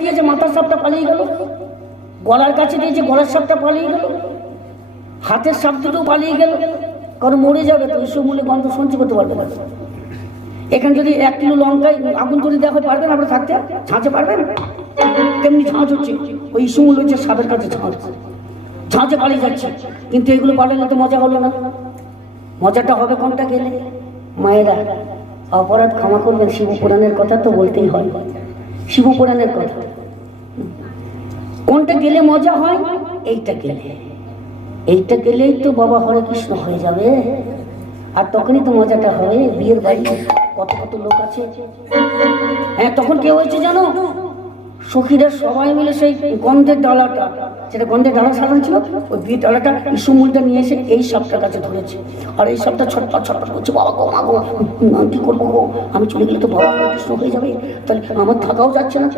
দিয়েছে মাথার সাপটা পালিয়ে গেল, গলার কাছে দিয়েছে গলার সাপটা পালিয়ে গেল, হাতের সাপ দুটো পালিয়ে গেল। কারণ মরে যাবে তো, এইসব মূল্যে গন্ধ সহ্য করতে পারবে না। এখানে যদি 1 কিলো লঙ্কায় আগুন ধরে দেওয়া হয়, পারবেন আপনারা থাকতে? ঝাঁঝে পারবেন? তেমনি ঝাঁঝ হচ্ছে, ওই ইস্যুমূল্য হচ্ছে সাপের কাছে ঝাঁঝ, ঝাঁঝে পালিয়ে যাচ্ছে। কিন্তু এগুলো পালালে তো মজা হলো না। মজাটা হবে কোনটা গেলে? মায়েরা অপরাধ ক্ষমা করবেন, শিবপুরাণের কথা তো বলতেই হয়। শিবপুরাণের কথা কোনটা গেলে মজা হয়? এইটা গেলে, এইটা গেলেই তো বাবা হরে কৃষ্ণ হয়ে যাবে, আর তখনই তো মজাটা হবে। বিয়ের বাড়ি কত কত লোক আছে, হ্যাঁ তখন কেউ হয়েছে জানো, সখীরা সবাই মিলে সেই গন্ধের ডালাটা, যেটা গন্ধের ডালা সাজানো ছিল, ওই বিয়ের ডালাটা ইস্যুমূলটা নিয়ে এসে এই সাপটার কাছে ধরেছে। আর এই সাপটা ছটপট ছটপট করছে, বাবা গো মা গো, কি করবো গো, আমি চলে গেলে তো বাবা হরে কৃষ্ণ হয়ে যাবে, তাহলে আমার থাকাও যাচ্ছে না,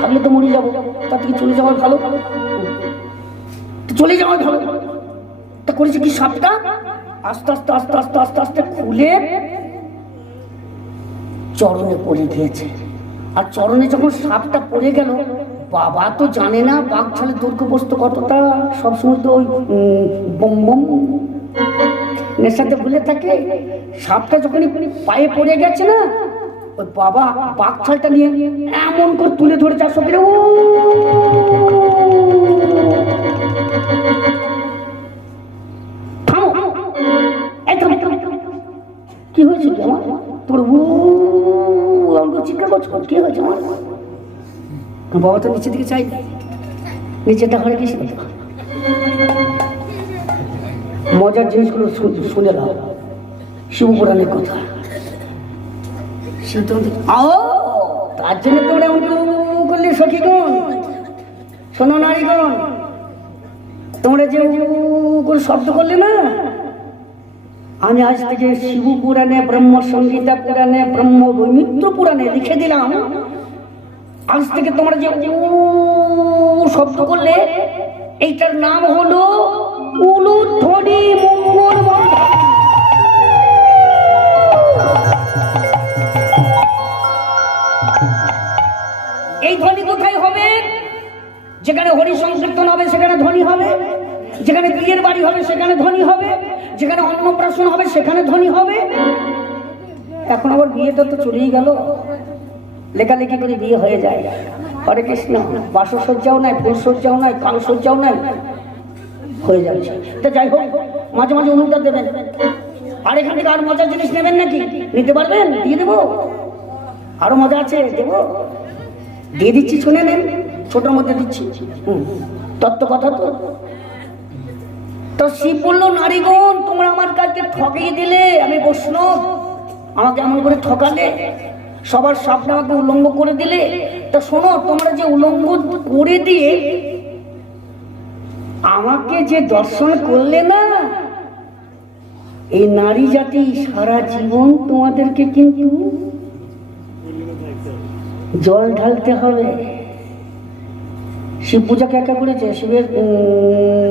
থাকলে তো মরে যাবো, তার থেকে চলে যাওয়ার ভালো, চলে যাওয়ার ভালো। তা করেছে কি, সাপটা আস্তে আস্তে আস্তে আস্তে আস্তে আস্তে খুলে চরণে পড়ে গিয়েছে। আর চরণে যখন সাপটা পড়ে গেল, বাবা তো জানে না বাঘছালের দৈর্ঘ্য বস্তু কতটা, সবসময় তো ওই বম বম নেশাতে ভুলে থাকে। সাপটা যখন পায়ে পড়ে গেছে না, ওই বাবা বাঘছালটা নিয়ে এমন করে তুলে ধরেছে, আর সবাই কি হয়েছে কি আমার, তোর চিৎকার করছো, কি হয়েছে আমার? বাবা তো নিচের দিকে চাই, নিচেরটা ঘরে গেছে। মজার জিনিসগুলো শুনে নাও, শিবপুরাণের কথা। তার জন্য তোমরা এমন করলে সখীগণ, শোনো নারীগণ, তোমরা যে করে শব্দ করলে না, আমি আজ থেকে শিবপুরাণে, ব্রহ্ম সংহিতা পুরাণে, ব্রহ্ম বৈমিত্র পুরাণে লিখে দিলাম, আজ থেকে তোমরা যে শব্দ করলে, এইটার নাম হলো উলুধ্বনি মঙ্গল মন্ত্র। এই ধ্বনি কোথায় হবে? যেখানে হরি সংকীর্তন হবে সেখানে ধ্বনি হবে, যেখানে বিয়ের বাড়ি হবে সেখানে ধ্বনি হবে, যেখানে অন্নপ্রাশন হবে সেখানে ধ্বনি হবে। এখন আবার বিয়েটা তো চলেই গেল, লেখালেখি করে বিয়ে হয়ে যায়, হরে কৃষ্ণ, বাসসজ্জাও নাই, ফুলসজ্জাও নাই, কালসজ্জাও নাই, হয়ে যাচ্ছে। তা যাই হোক, মাঝে মাঝে অনুদান দেবেন। আর এখান থেকে আর মজার জিনিস নেবেন নাকি? নিতে পারবেন? দিয়ে দেবো, আরো মজা আছে, দেবো, দিয়ে দিচ্ছি, শুনে নেন, ছোটোর মধ্যে দিচ্ছি। তত্ত্ব কথা তো। তো শিব বললো, নারীগণ তোমরা আমার কাছে ঠকিয়ে দিলে, আমি বৈষ্ণব, আমাকে এমন করে ঠকালে, সবার সামনে আমাকে উলঙ্গ করে দিলে। তা শোনো, তোমরা যে উলঙ্গ করে দিয়ে আমাকে যে দর্শন করলে না, এই নারী জাতি সারা জীবন তোমাদেরকে কিন্তু জল ঢালতে হবে। শিব পূজা কে কে করেছে? শিবের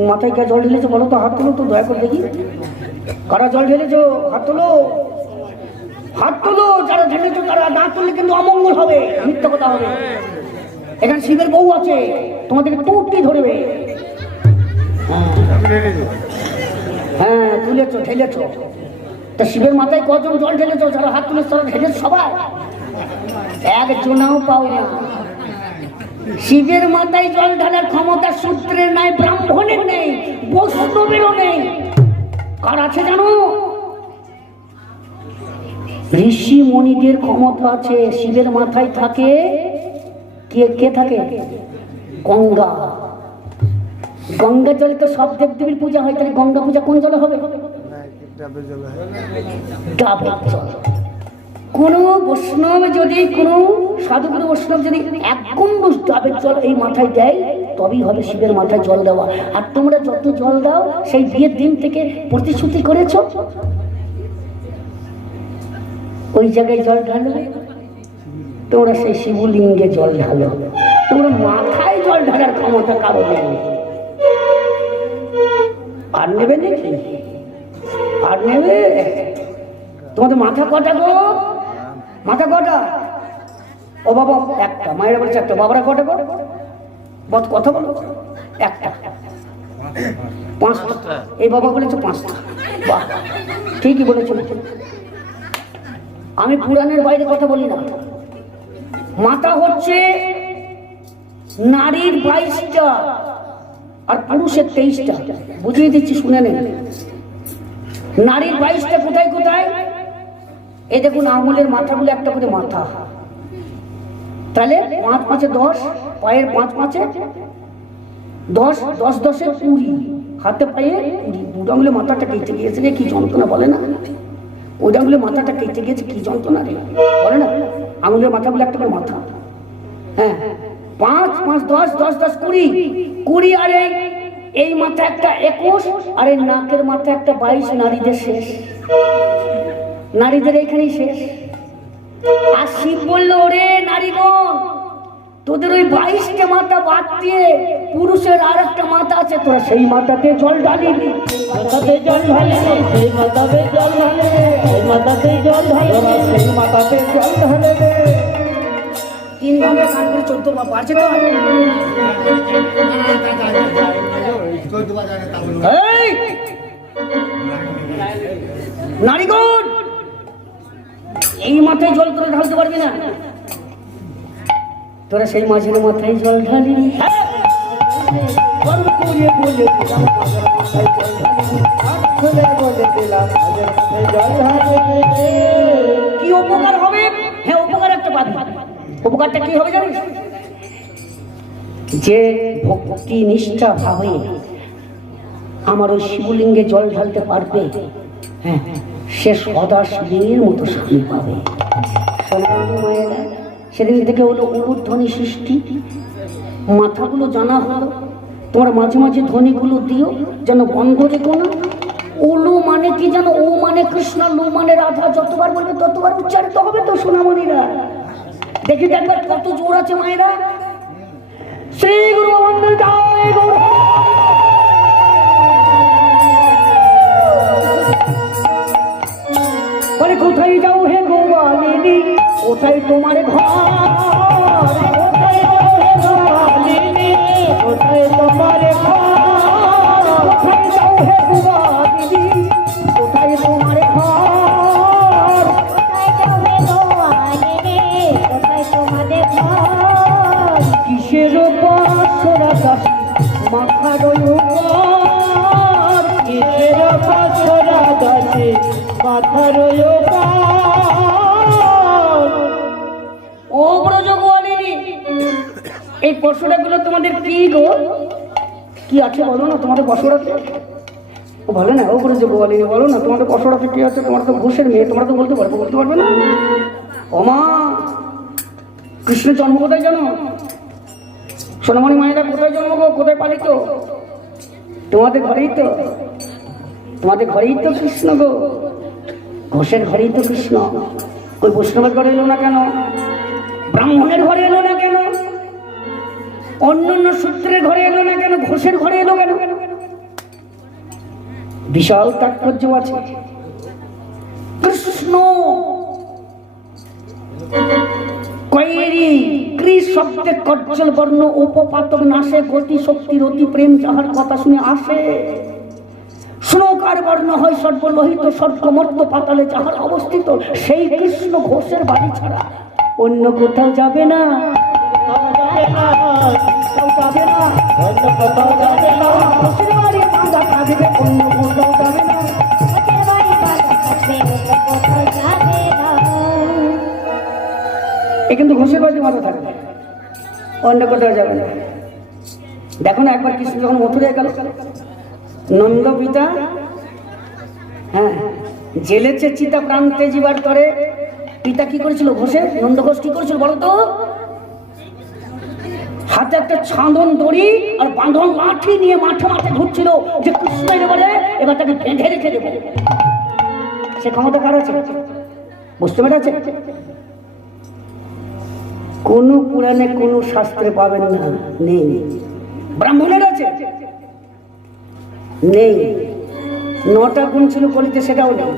মাথায় কে জল ঢেলেছে বলো তো? হাত তোলো তো, দয়া করে দেখি, কারা জল ঢেলেছো? হাত তোলো, হাত তোলো। যারা ঢেলেছো তারা না তুললে কিন্তু অমঙ্গল হবে, মিথ্যা কথা হবে। এখানে শিবের বউ আছে, তোমাদেরকে টুটি ধরবে। হ্যাঁ তুলেছো, ঢেলেছো। তা শিবের মাথায় কজন জল ঢেলেছো? যারা হাত তুলেছো তারা ঢেলেছো সবাই, একজনাও পাও না। শিবের মাথায় জল ঢালার ক্ষমতা শূদ্রের নাই, ব্রাহ্মণের নেই, বৈষ্ণবেরও নেই। কার আছে জানো? ঋষি মণিদের ক্ষমতা আছে। শিবের মাথায় থাকে কে? কে থাকে? গঙ্গা। গঙ্গা জলে তো সব দেবদেবীর পূজা হয়, তাহলে গঙ্গা পূজা কোন জলে হবে? ডাবের জল। কোন বৈষ্ণব যদি, কোন সাধুগুরু বৈষ্ণব যদি এক কুণ্ড ডাবের জল এই মাথায় দেয়, তবেই হবে শিবের মাথায় জল দেওয়া। আর তোমরা যত জল দাও, সেই বিয়ের দিন থেকে প্রতিশ্রুতি করেছ, ওই জায়গায় জল ঢালো, তোমরা সেই শিবলিঙ্গে জল ঢালো। তোমরা মাথায় জল ঢালার ক্ষমতা কারো নেই। আর নেবে নাকি? আর নেবে? তোমাদের মাথা কটা গো? মাথা কটা? ও বাবা একটা, মায়েরা বলছে একটা, বাবারা কটা গো? কথা বলো, একটা, পাঁচটা। এই বাবা বলেছে পাঁচটা। বাহ, ঠিকই বলেছ। আমি পুরাণের বাইরে কথা বলি না। মাতা হচ্ছে নারীর 22টা আর পুরুষের 23টা। বুঝিয়ে দিচ্ছি, শুনে নেন। নারীর 22টা কোথায় কোথায়? এই দেখুন, আঙুলের মাথাগুলো একটা করে মাথা, তাহলে 5 5 10, পায়ের 5 5 10, 10 10 20, হাতে পায়ে 20। বুড়ো আঙুলে মাথাটা কেটে গিয়েছে রে, কি যন্ত্রণা বলে না? ওই আঙুলে মাথাটা কেটে গিয়েছে, কি যন্ত্রণা রে বলে না? আঙুলের মাথাগুলো একটা করে মাথা, হ্যাঁ, 5 5 10 10 10 20 20, আর এই মাথা একটা 21, আর এই নাকের মাথা একটা 22। নারীদের শেষ, নারীদের এইখানেই শেষ। আর শিব বললো, ওরে নারীগণ, তোদের ওই 22টা মাথা বাদ দিয়ে পুরুষের আর একটা মাথা আছে, তোরা সেই মাথাতে জল ঢালিনি, মাথাতে জল ঢালিনি, সেই মাথাতে জল ঢালে, সেই মাথাতে জল ঢালে, সেই মাথাতে জল ঢালে। 3 ঘন্টা কান করে 14 বার পারছে তো? এই নারীগণ, এই মাথায় জল তোরা ঢালতে পারবি না, তোরা সেই মাঝের মাথায় জল ঢালিনি। কি উপকার হবে? হ্যাঁ, উপকার একটা পাবি। উপকারটা কি হবে জানিস? যে ভক্তি নিষ্ঠা ভাবে আমার ওই শিবলিঙ্গে জল ঢালতে পারবে, হ্যাঁ, সে সদা শিবের মতো স্বামী পাবে। মায়েরা, সেদিন থেকে হলো উলুধ্বনি সৃষ্টি, মাথাগুলো জানা হলো। তোমার মাঝে মাঝে ধ্বনিগুলো দিও, যেন বন্ধ রেখো না। উলু মানে কি জানো? ও মানে কৃষ্ণ, লু মানে রাধা। যতবার বলবে ততবার উচ্চারিত হবে তো সোনামণিরা। দেখি একবার কত জোর আছে মায়েরা। শ্রী গুরু বন্ধু জয় গুরু। বলে কোথায় যাও হে গোয়ালিনী, কোথায় তোমার ঘর? কোথায় যাও হে গোয়ালিনী, কোথায় তোমার ঘর? কোথায় যাও হে গোয়ালিনী, কোথায় তোমার ঘর? কোথায় যাও হে গোয়ালিনী, কোথায় তোমাদের ঘর? কিসের পাশরা দাসী মাথার উপর, কিসের পাশরা দাসী মাথার উপর। ও ব্রজ গোয়ালিনী, এই পশুরা গুলো তোমাদের কি গো? কি আছে বলো না তোমাদের পশুরাতে? ও বলে না, ও ব্রজ গোয়ালিনী বলো না তোমাদের পশুরাতে কি আছে? তোমার তো ঘোষের মেয়ে, তোমরা তো বলতে পারবে না। ও মা, কৃষ্ণের জন্ম কোথায় জানো? সোনামণি মায়েরা, কোথায় জন্ম গো? কোথায় পালিত? তোমাদের ঘরেই তো, তোমাদের ঘরেই তো কৃষ্ণ গো। ঘোষের ঘরেই তো কৃষ্ণ। ওই বৈষ্ণবের ঘরে এলো না কেন? ব্রাহ্মণের ঘরে এলো না কেন? অন্য অন্য সূত্রের ঘরে এলো না কেন? ঘোষের ঘরে এলো কেন? বিশাল তাৎপর্য আছে। কৃষ্ণ কৈরি কৃষ শব্দে কজ্জল বর্ণ উপপাতক নাশে, গতি শক্তির অতি প্রেম যাহার কথা শুনে আসে। শ্লোকার বর্ণ হয় সর্বলোহিত, স্বর্গমর্ত পাতালে যাহার অবস্থিত, সেই কৃষ্ণ ঘোষের বাড়ি ছাড়া অন্য কোথাও যাবে না। কিন্তু ঘোষের বাড়িতে মাথা থাকবে, অন্য কোথাও যাবে না। দেখো না, একবার কৃষ্ণ যখন মথুরায় গেল, নন্দ পিতা, হ্যাঁ, জেলেছে চিতা প্রান্তে জীবার তরে। পিতা কি করেছিল? ঘোষের নন্দ ঘোষ কি করেছিল বলো তো? হাতে একটা ছাঁদন দড়ি আর বাঁধন লাঠি নিয়ে মাঠে মাঠে ঘুরছিল, যে কৃষ্ণ এবারে এবার তাকে বেঁধে রেখে দেবে। সে ক্ষমতা কার আছে? বুঝতে পেরেছে? কোন পুরাণে কোন শাস্ত্রে পাবেন না, নেই। ব্রাহ্মণের আছে, নেই। 9টা গুণ ছিল কলিতে, সেটাও নেই,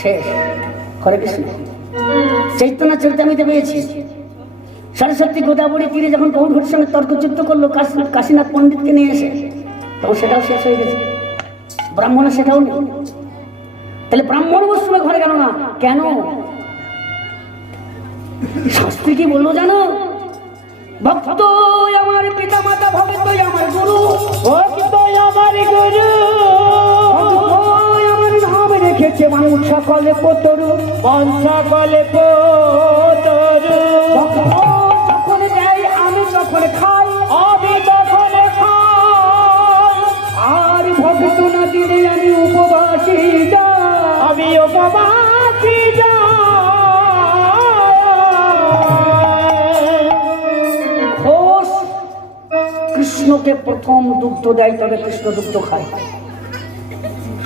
শেষ। হরে কৃষ্ণ। চৈতন্য চরিতামৃতে পেয়েছি, সরস্বতী গোদাবরী তীরে যখন গৌর সঙ্গে তর্কযুদ্ধ করলো কাশীনাথ পণ্ডিতকে নিয়ে এসে, তখন সেটাও শেষ হয়ে গেছে। ব্রাহ্মণের সেটাও নেই। তাহলে ব্রাহ্মণ বৈষ্ণব ঘরে গেল না কেন? শাস্ত্রী কি বললো জানো? ভক্ত আমার পিতা মাতা, ভক্ত আমার গুরু, ভক্ত আমার গুরু, আমার নাম রেখেছে মনসা কলে পতরু, মনসা কলে পতরু। ভক্ত যখন দেয় আমি যখন খাই, আমি যখন খাই, আর ভক্ত না দিলে আমি উপবাসী যাই, আমি উপবাসী যাই। কৃষ্ণকে প্রথম দুগ্ধ দেয়, তবে কৃষ্ণ দুগ্ধ খায়।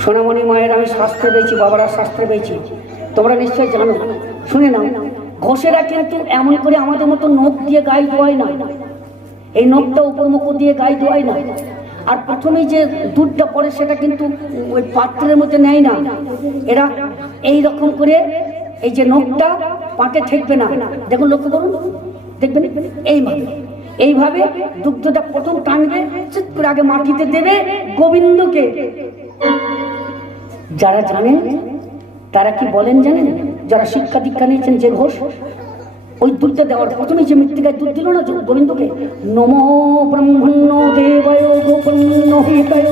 সোনামণি মায়ের আমি শাস্ত্রে পেয়েছি, বাবারা শাস্ত্রে পেয়েছি, তোমরা নিশ্চয় জানো। শুনে নাও, ঘোষেরা কিন্তু এমন করে আমাদের মতো নখ দিয়ে গায়ে ধোয়ায় না, এই নখটা উপর মুখ দিয়ে গায়ে ধোয়ায় না। আর প্রথমেই যে দুধটা পড়ে সেটা কিন্তু ওই পাত্রের মধ্যে নেয় না, এরা এই রকম করে এই যে নখটা পাকে ঠেকবে না, দেখুন লক্ষ্য করুন, দেখবেন এইভাবে দুগ্ধটা প্রথম টানবে, চিৎ করে আগে মাটিতে দেবে গোবিন্দকে। যারা জানেন তারা কি বলেন জানেন? যারা শিক্ষা দীক্ষা নিয়েছেন, যে ঘোষ, ওই দুধটা দেওয়ার প্রথমে যে মৃত্তিকায় দুধ দিল না গোবিন্দকে, নমো ব্রহ্মণ্য দেবায় গোপন্ন হিতায়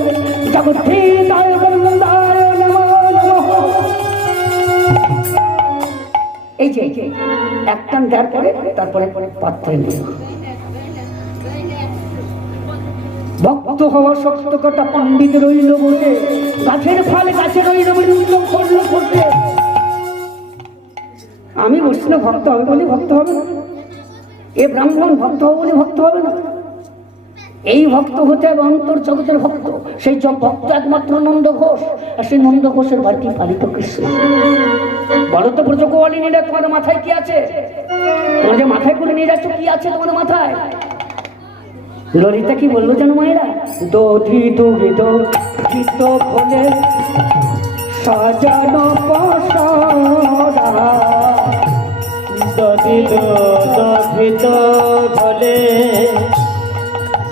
জগদ্ধিতায় গোবিন্দায় নমো নমঃ। এই যে এক টান দেওয়ার পরে তারপরে পাত্রে নিল। ভক্ত হওয়া শক্ত কথা, পণ্ডিত রইল বসে, গাছের ফল গাছে রইল করলো করতে। আমি বৈষ্ণব ভক্ত হবে বলে ভক্ত হবে না, এ ব্রাহ্মণ ভক্ত হবে বলে ভক্ত হবে না। এই ভক্ত হতে হবে অন্তর জগতের ভক্ত। সেই ভক্ত একমাত্র নন্দ ঘোষ, আর সেই নন্দ ঘোষের বাড়িতে পালিত কৃষ্ণ। বলো তো ব্রজকোয়ালিনীরা, তোমাদের মাথায় কি আছে? তোমরা যে মাথায় করে নিয়ে যাচ্ছ, কি আছে তোমাদের মাথায়? ললিতা কি বললো জানো মায়েরা? দধি দুগ্ধ চিত্ত ফলে সাজানো পসরা, দধি দুগ্ধ ফলে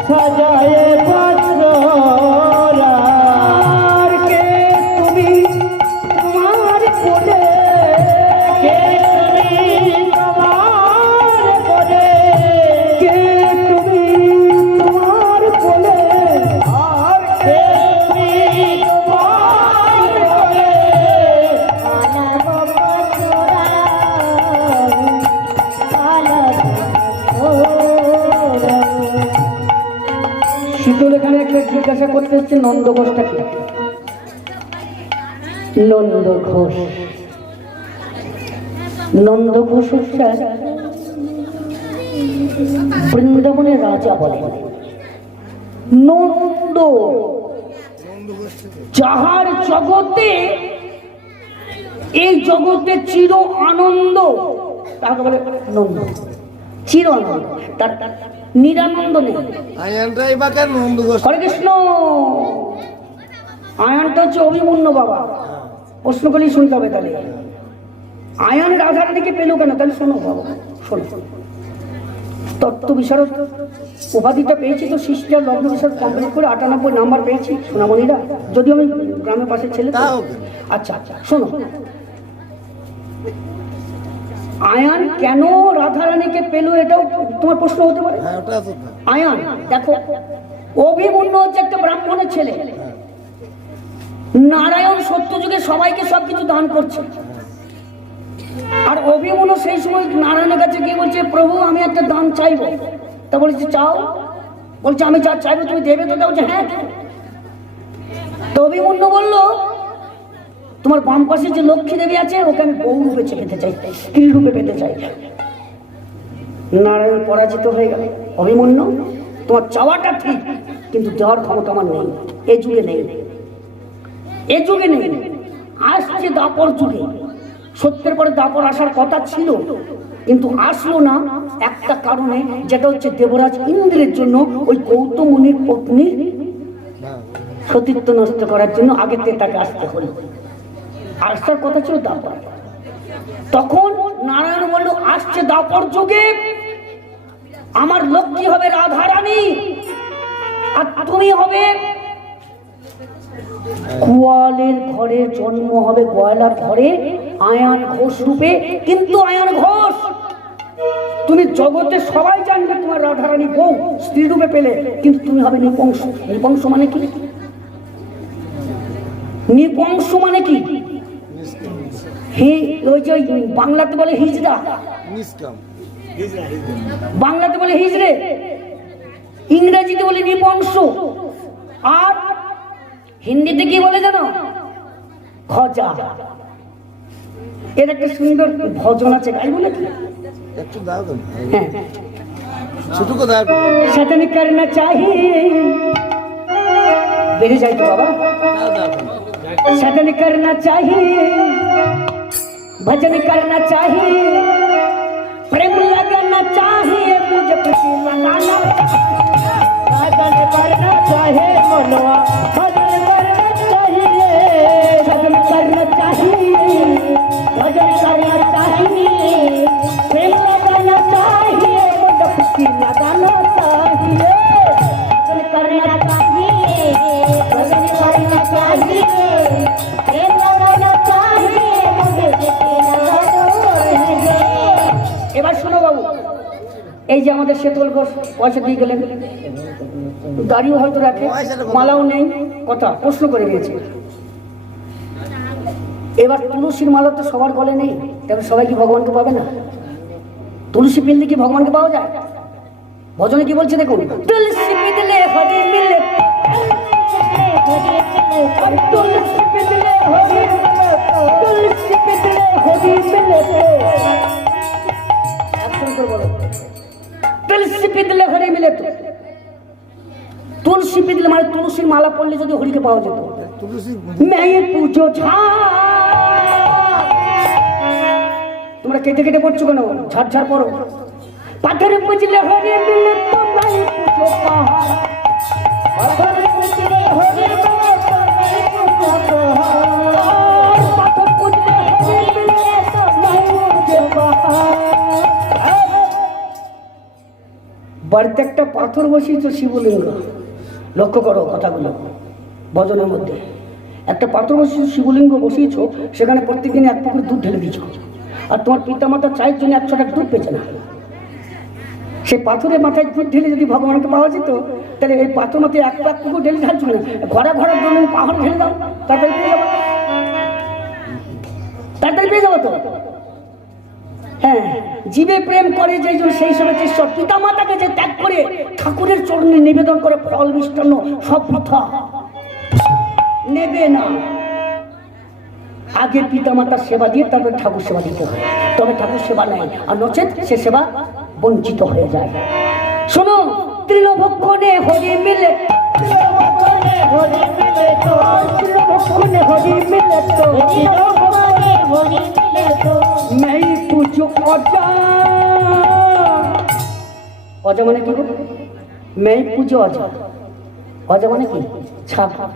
সাজায় পসরা। কে তুমি তোমার কোলে, কে তুমি তোমার কোলে, কে তুমি তোমার কোলে, আর কে তুমি তোমার কোলে। শীতল এখানে একটা জিজ্ঞাসা করতে হচ্ছে, নন্দ ঘোষটা কি? নন্দ ঘোষ, নন্দ ঘোষ হচ্ছে বৃন্দাবনের রাজা বলেন। নন্দ যাহার জগতে, এই জগতে চির আনন্দ, তাকে বলে নন্দ। চির আনন্দ, তার নিরানন্দ নেই। হরে কৃষ্ণ। আয়ানটা হচ্ছে অভিমন্যু বাবা। প্রশ্ন করলেই শুনতে হবে। তাহলে আয়ান রাধারানীকে পেল কেন? তাহলে শোনো বাবা, শোনো। তত্ত্ব বিশারদ উপাধিটা পেয়েছি তো, সিস্টার লগ্ন বিশারদ কমপ্লিট করে 98 নাম্বার পেয়েছি সোনামণিরা, যদিও আমি গ্রামের পাশের ছেলে। আচ্ছা আচ্ছা শোনো, আয়ান কেন রাধারানীকে পেল এটাও তোমার প্রশ্ন হতে পারে। আয়ান দেখো, অভিমন্যু হচ্ছে একটা ব্রাহ্মণের ছেলে। নারায়ণ সত্যযুগে সবাইকে সবকিছু দান করছে, আর অভিমন্যু সেই সময় নারায়ণের কাছে গিয়ে বলছে, প্রভু আমি একটা দান চাইবো। তা বলছে চাও? বলছে আমি যা চাইবো তুমি দেবে তো? বলছে হ্যাঁ। তো অভিমন্যু বললো, তোমার বাম পাশে যে লক্ষ্মী দেবী আছে ওকে আমি বউ রূপে পেতে চাই, স্ত্রী রূপে পেতে চাই। নারায়ণ পরাজিত হয়ে গেল। অভিমন্যু, তোমার চাওয়াটা ঠিক, কিন্তু দেওয়ার ক্ষমতা আমার নেই, এ যুগে নেই, এ যুগে নেই। আসছে দাপর যুগে, সত্যের পরে দাপর আসার কথা ছিল, কিন্তু আসলো না একটা কারণে, যেটা হচ্ছে দেবরাজ ইন্দ্রের জন্য ওই গৌতম মুনির পত্নীর সতীত্ব নষ্ট করার জন্য আগে তাকে আসতে হলো। আসার কথা ছিল দাপর। তখন নারায়ণ বলল, আসছে দাপর যুগে আমার লক্ষ্মী হবে রাধারানী, আর তুমি হবে গোয়ালের ঘরে জন্ম হবে, গোয়ালার ঘরে আয়ান ঘোষ রূপে। কিন্তু আয়ান ঘোষ তুমি জগতে সবাই জানবে তোমার রাধারানী বউ স্ত্রী রূপে পেলে, কিন্তু তুমি হবে নিপংস। নিপংস মানে কি? নিপংস মানে কি? ওই যে বাংলাতে বলে হিজড়া, বাংলাতে বলে হিজড়ে, ইংরেজিতে বলে নিপংস, আর হিন্দিতে কি বলে জানো? খজা। এর একটা সুন্দর ভজন আছে, গাইবো নাকি? হ্যাঁ, शतन करना चाहिए, बेरी जाए तो बाबा, शतन करना चाहिए, भजन करना चाहिए, प्रेम लगाना चाहिए, मुझे प्रति लगाना, शतन करना चाहिए, मनवा भजन करना चाहिए, शतन करना चाहिए, भजन करना चाहिए, प्रेम लगाना चाहिए, लगाना चाहिए, भजन करना चाहिए, भजन करना चाहिए, प्रेम लगाना चाहिए, मुझे এবার শোনো বাবু, এই যে আমাদের শেতল ঘোষ পয়সা দিয়ে গেলেন, গাড়িও হয়তো রাখে, মালাও নেই, কথা প্রশ্ন করে দিয়েছে। এবার তুলসীর মালা তো সবার গলে নেই, তবে সবাই কি ভগবানকে পাবে না? তুলসী পিললে কি ভগবানকে পাওয়া যায়? ভজনে কি বলছে দেখুন, তুলসী পিদলে হরি মিলে, তুলসী পিদলে হরি মিলে, তুলসী পিদলে হরি মিলে, একদম করে বলো, তুলসী পিদলে হরি মিলে। তুলসী পিদলে মানে তুলসীর মালা পড়লে যদি হরিকে পাওয়া যেত। মেয়ে পুজো ঝা, তোমরা কেটে কেটে পড়ছো কেন? ঝাড় ঝাড় পড়ো। পাথর পুজলে হরে মিলে তো নাই পুজো পাহাড়, পাথর পুজলে হরে মিলে তো নাই পুজো পাহাড়, পাথর পুজলে হরে মিলে তো নাই পুজো পাহাড়। বাড়িতে একটা পাথর বসিয়েছ শিবলিঙ্গ, লক্ষ্য করো কথাগুলো ভজনের মধ্যে। একটা পাথর বসিয়েছ, শিবলিঙ্গ বসিয়েছ, সেখানে প্রত্যেকদিন এক পুকুর দুধ ঢেলে দিচ্ছ, আর তোমার পিতামাতা চায়ের জন্য 100 টাকা দুধ পেয়েছে না। সেই পাথরের মাথায় দুধ ঢেলে যদি ভগবানকে পাওয়া যেত, তাহলে এই পাথর মাথায় 1 লাখ পুকুর ঢেলে ঢালছো না, ঘোরা ঘোরার জন্য পাহাড় ঢেলে দাও, তাড়াতাড়ি পেয়ে যাবো, তাড়াতাড়ি পেয়ে যাবো তো। হ্যাঁ, জীবে প্রেম করে যে সেই সময় ঈশ্বর, পিতামাতাকে যে ত্যাগ করে ঠাকুরের চরণে নিবেদন করে ফল মিষ্টান্ন সব কথা নেবে না। আগে পিতামাতার সেবা দিয়ে তারপরে ঠাকুর সেবা দিতে হয়, তবে ঠাকুর সেবা নেয়, আর নচেত সে সেবা বঞ্চিত হয়ে যায়। শোনো, তৃণভক্ষণে হরি মিলে, তৃণভক্ষণে হরি মিলে তো, তৃণভক্ষণে হরি মিলে তো, তৃণভক্ষণে হরি মিলে তো, নাই পুজো অজা। অজা মানে কি? মেই পুজো অজা। অজা মানে কি? ছাগল,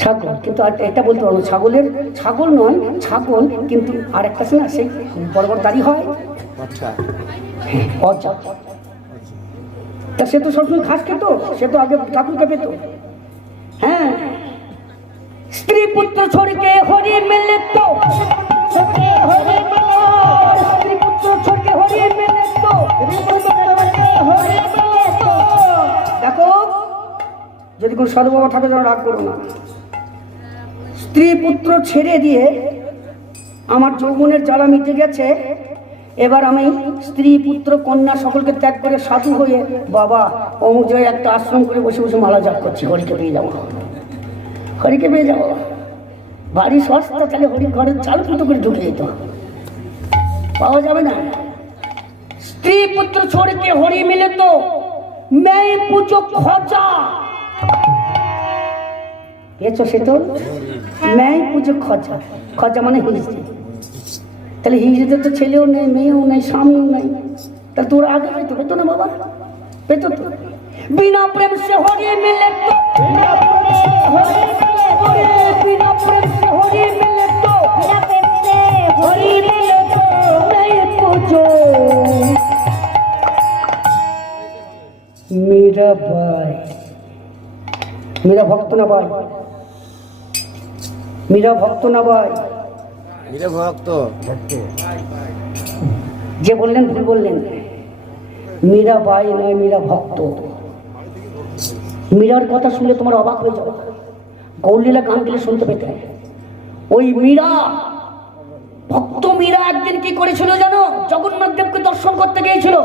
ছাগল। কিন্তু এটা বলতে পারবো, ছাগলের ছাগল নয়, ছাগল কিন্তু আর একটা আছে না, সেই বড় বড় দাড়ি হয়, অজা। তা সে তো সবসময় ঘাস খেত, সে তো আগে ঠাকুরকে পেত। হ্যাঁ, স্ত্রী পুত্র ছড়কে হরি মেলে তো, স্ত্রী পুত্র ছড়কে হরি মেলে তো, দেখো যদি কোন সাধু বাবা থাকে যেন রাগ করো না। স্ত্রী পুত্র ছেড়ে দিয়ে আমার যৌবনের জ্বালা মিটে গেছে, এবার আমি স্ত্রী পুত্র কন্যা সকলকে ত্যাগ করে সাধু হয়ে বাবা অমুক জায়গায় একটা আশ্রম করে বসে বসে মালা জাপ করছি, হরিকে পেয়ে যাবো, হরিকে পেয়ে যাবো। বাড়ি সস্তা, তাহলে হরি ঘরের চাল ফুটো করে ঢুকে যেত, পাওয়া যাবে না। স্ত্রী পুত্র ছোড়কে হরি মিলে তো, মেয়ে পুজো খোঁজা পেয়েছ সে তো, মেয়ে পুজো খোঁজা। খোঁজা মানে হিজড়ে, তাহলে হিজড়েদের তো ছেলেও নেই, মেয়েও নেই, স্বামীও নেই, তাহলে তোর আগে পেতো না বাবা, পেতো তো। বিনা প্রেম সে হরি মিলে তো, বিনা প্রেম সে হরি মিলে তো, হরি মিলে তো, মেয়ে পুজো মীরাবাই। মীরা ভক্ত না ভাই? মীরা ভক্ত না ভাই? মীরা ভক্ত। যে বললেন ভুল বললেন, মীরাবাই নয়, মীরা ভক্ত। মীরার কথা শুনলে তোমার অবাক হয়ে যাবে, গৌরলীলা গান গেলে শুনতে পেতে। ওই মীরা, ভক্ত মীরা একদিন কি করেছিল জানো? জগন্নাথ দেবকে দর্শন করতে গিয়েছিল।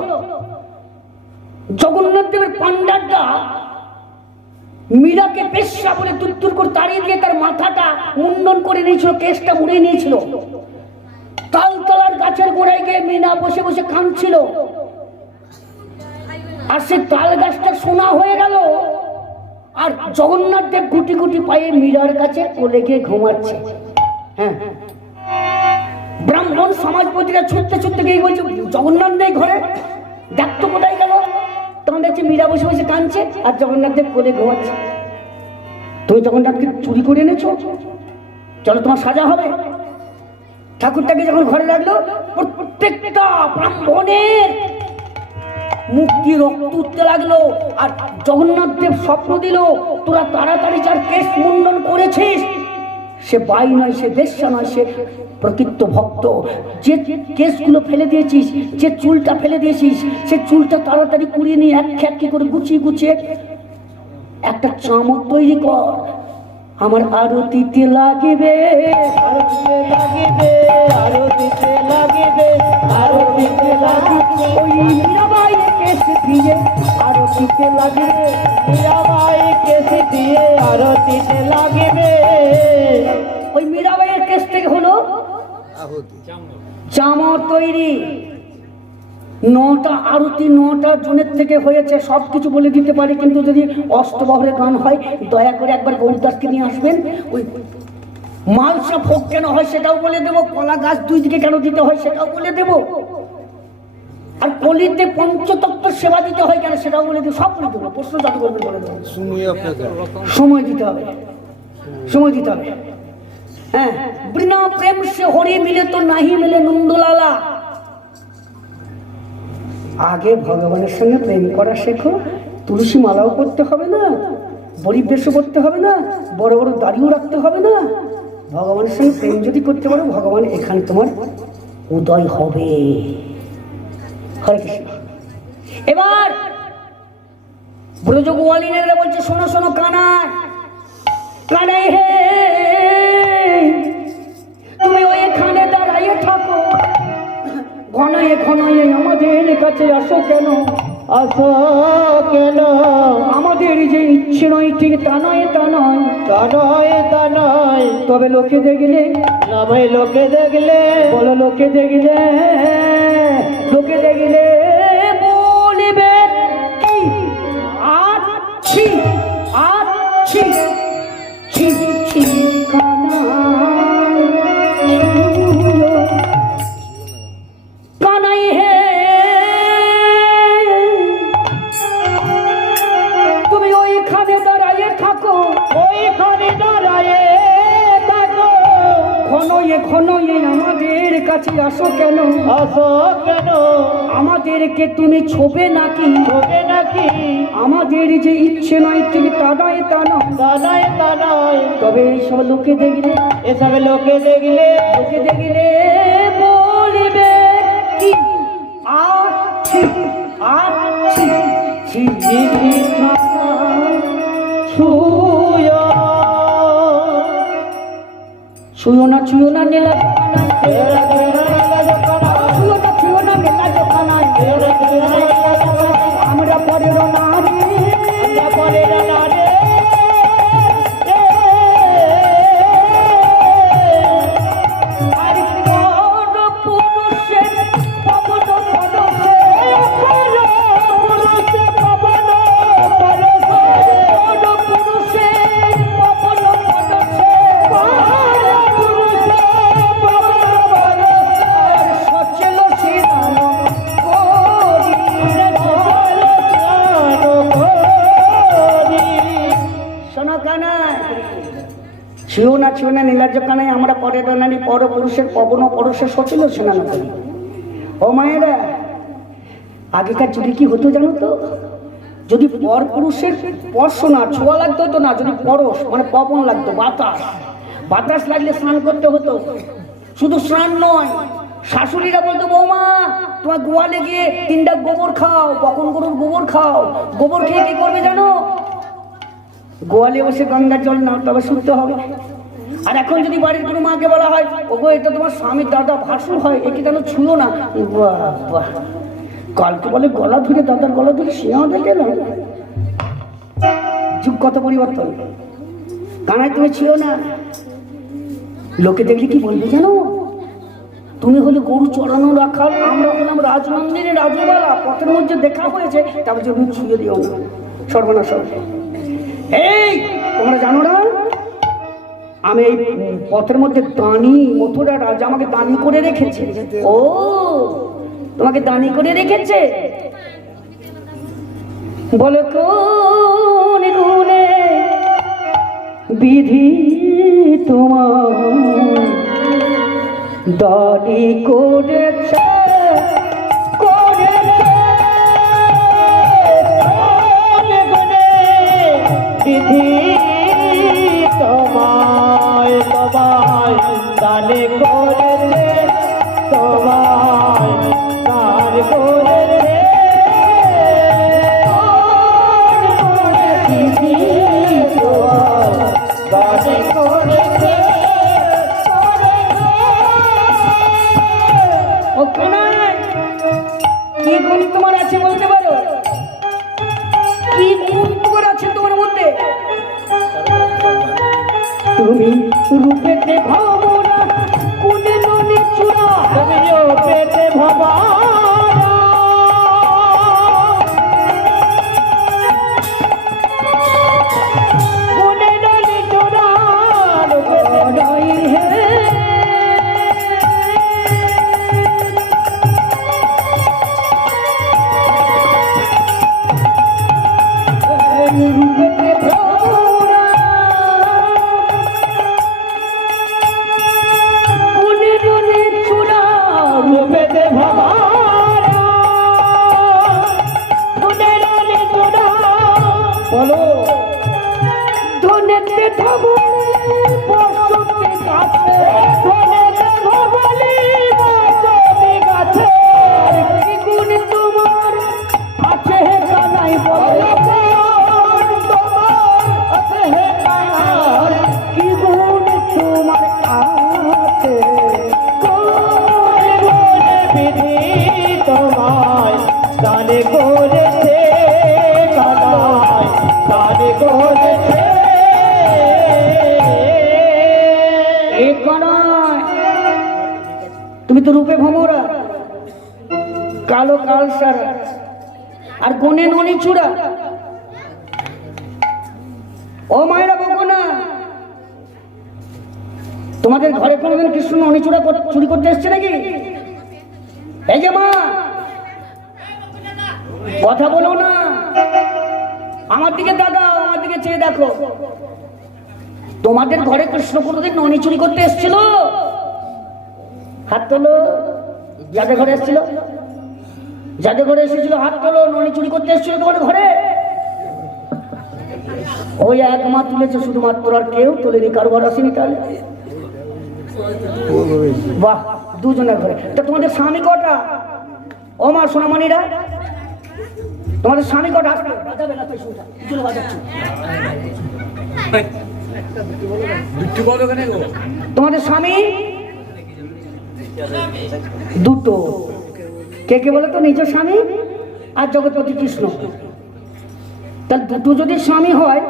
জগন্নাথ দেবের পান্ডারটা মীরাকে পেশা বলে তুত্তুর করে তাড়িয়ে দিয়ে তার মাথাটা মুন্ডন করে নিয়েছিল, কেশটা মুড়িয়ে নিয়েছিল। তালতলার গাছের গোড়ায় গিয়ে মীরা বসে বসে কাঁদছিল। আর সে তাল গাছটা সোনা হয়ে গেল। আর জগন্নাথ দেব গুটি গুটি পায়ে মীরার কাছে কোলে গিয়ে ঘুমাচ্ছে। হ্যাঁ, ব্রাহ্মণ সমাজপতিরা ছুটতে ছুটতে গিয়ে বলছে জগন্নাথ নেই ঘরে, দেখতো কোথায় গেল? তখন দেখছি মীরা বসে বসে কাঁদছে আর জগন্নাথ দেব কোলে ঘুমাচ্ছে। তুমি জগন্নাথকে চুরি করে এনেছো, চলো তোমার সাজা হবে। ঠাকুরটাকে যখন ঘরে রাখলো, প্রত্যেকটা ব্রাহ্মণের মুক্তি রক্ত উঠতে লাগলো। আর জগন্নাথ দেব স্বপ্ন দিল, তোরা তাড়াতাড়ি যার কেশ মুন্ডন করেছিস সে বাই নয়, সে বেশ্যা নয়, সে প্রকৃত ভক্ত। যে কেশগুলো ফেলে দিয়েছিস, যে চুলটা ফেলে দিয়েছিস, সে চুলটা তাড়াতাড়ি কুড়িয়ে নিয়ে এক খ্যাটকে করে গুছিয়ে গুছিয়ে একটা চামক তৈরি কর, আমার আরতিতে লাগিবে, আরতিতে লাগিবে, আরতিতে লাগিবে, আরতিতে লাগিবে। ওই মীরাবাই কেশ দিয়ে আরতিতে লাগিবে, মীরাবাই কেশ দিয়ে আরতিতে লাগিবে। ওই মীরাবাইয়ের কেশ থেকে হলো চামর তৈরি। 9টা আরতি 9টা জনের থেকে হয়েছে। সব কিছু বলে দিতে পারি, কিন্তু যদি অষ্টবহরের গান হয় দয়া করে একবার গৌরদাসকে নিয়ে আসবেন। ওই মালসা ভোগ কেন হয় সেটাও বলে দেবো, কলা গাছ 2 দিকে কেন দিতে হয় সেটাও বলে দেবো, আর কলিতে পঞ্চতত্ত্ব সেবা দিতে হয় কেন সেটাও বলে দেবো। সব বলে দেবো, প্রশ্ন যত করবে বলে দেবো। সময় দিতে হবে, সময় দিতে হবে। হ্যাঁ, বিনা প্রেম সে হরি মিলে তো নাহি মিলে নন্দলালা। আগে ভগবানের সঙ্গে প্রেম করা শেখো। তুলসী মালাও করতে হবে না, বরিবেশও করতে হবে না, বড় বড় দাড়িও রাখতে হবে না। ভগবানের সঙ্গে প্রেম যদি করতে পারো, ভগবান এখানে তোমার উদয় হবে। হরে কৃষ্ণ। এবার ব্রজ গোয়ালিনেরা বলছে, শোনো শোনো কানাই, কানাই হে, তুমি ওইখানে দাঁড়াইয়ে থাকো, ঘনায় ঘনায় আমাদের কাছে আসো কেন, আসো কেন? আমাদের যে ইচ্ছে নয় ঠিক তা নয়, তা নয়, তা নয়, তা নয়। তবে লোকে দেখলে, না ভাই লোকে দেখলে, বলো লোকে দেখলে, লোকে দেখলে বলিবে কি আছি আছি ছি ছি কানাই হে, তুমি ওইখানে দাঁড়াইয়ে থাকো, ওইখানে দাঁড়াইয়ে থাকো, ঘনয়ে ঘনয়ে আমাদের কাছে আসো কেন, আসো কেন? আমাদেরকে তুমি ছোবে নাকি, ছোবে নাকি? আমাদের যে ইচ্ছে নয় ঠিক তা নয়, তা নয়, তা নয়, তা নয়। তবে এইসব লোকে দেখলে, এসব লোকে দেখলে, লোকে দেখলে বলিবে কি আছি আছি ছি ছি ছুঁয়ো, ছুঁয়ো না, ছুঁয়ো না নীলা আমরা পরের নারী, আমরা পরের নারী। আর কোন পুরুষের পবন পরশে, কোন পুরুষের পবন পরশে, কোন পুরুষের পবন পরশে, কোন পুরুষের পবন পরশে, সচল শ্রীরাম করি রে শোনো কানাই, ছিও না ছিও না নীলার্য কানাই, আমরা পরের নারী পর পুরুষের পবন পরশে সচল স্নান করি। ও মায়েরা, আগেকার যুগে কি হতো জানো তো? যদি পর পুরুষের স্পর্শ না ছোঁয়া লাগতো তো না, যদি পরশ মানে পবন লাগতো, বাতাস, বাতাস লাগলে স্নান করতে হতো। শুধু স্নান নয়, শাশুড়িরা বলতো বৌমা তোমার গোয়ালে গিয়ে 3টা গোবর খাও, বকন গরুর গোবর খাও। গোবর খেয়ে কি করবে জানো? গোয়ালে বসে গঙ্গার জল না, তবে শুদ্ধ হবে। আর এখন যদি বাড়ির কোনো মাকে বলা হয় ওগো এটা তোমার স্বামীর দাদা ভাসুর হয়, একে কেন ছুঁয়ো না, বাহ বাহ, কালকে বলে গলা ধরে, দাদার গলা ধরে সিনেমাতে গেল। যুগ কত পরিবর্তন। কানায় তুমি ছিও না, লোকে দেখলে কি বলবে জানো? তুমি হলে গরু চড়ানো রাখাল, আমরা হলাম রাজনন্দিনী রাজবালা, পথের মধ্যে দেখা হয়েছে, তারপর যে রূপ ছুঁয়ে দিও না, সর্বনাশ হবে। এই তোমরা জানো না আমি এই পথের মধ্যে দানি, মথুরা রাজা আমাকে দানি করে রেখেছে। ও তোমাকে দানি করে রেখেছে? বলো কোন গুণে বিধি তোমার দানি করেছে, করেছে কোন গুণে বিধি তোমায়, তোমায় দানি করেছে, তোমায় দান করেছে। কি গুণ তোমার আছে বলতে পারো? কি গুণ তোমার আছে তোমার মধ্যে? তুমি রূপেতে ভাবনা, কোনে ননি চূড়া, তুমি রূপেতে ভাবনা, কোনে ননি চূড়া, রূপেতে নাই হে। রূপেতে ভাবনা, কোনে ননি চূড়া, রূপেতে ভাবনা, কোনে ননি চূড়া। বলো ধনেতে ধবলি বসতে গাছে, ধনেতে ধবলি বসতে গাছে, কি গুণ তোমার আছে হে কানাই? বলো তোমার আছে হে কানাই, কি গুণ তোমার আছে? কোন গুণে বিধি তোমায় দানে করেছে, কানাই দানে করেছে। এই কানাই তুমি তো রূপে ভমরা, কালো কাল সারা, আর গুণে ননি চূড়া। ও মায়েরা বকো না, তোমাদের ঘরে কোনোদিন কৃষ্ণ ননি চূড়া চুরি করতে এসছে নাকি? এই যে মা, কথা বলো না, আমার দিকে তাকাও, আমার দিকে চেয়ে দেখো। তোমাদের ঘরে কৃষ্ণ কোনোদিন ননি চুরি করতে এসেছিল? হাত তোলো। যাদের ঘরে এসেছিল, যাদের ঘরে এসেছিল হাত তোলো। ননি চুরি করতে এসেছিল তোমাদের ঘরে? ওই এক মা তুলেছে শুধুমাত্র, আর কেউ তোলেনি। কারো ঘর আসেনি তাহলে? বাহ, দুজনের ঘরে। তা তোমাদের স্বামী কটা? ও মা সোনামণিরা, তোমাদের স্বামী কটা? আসবে বাজাবে না, তুই শুনটা চলে বাজাচ্ছি। তোমাদের স্বামী দুটো। কে কে বলে তো? নিজ স্বামী আর জগৎপতি কৃষ্ণ। তাহলে দুটো যদি স্বামী হয়,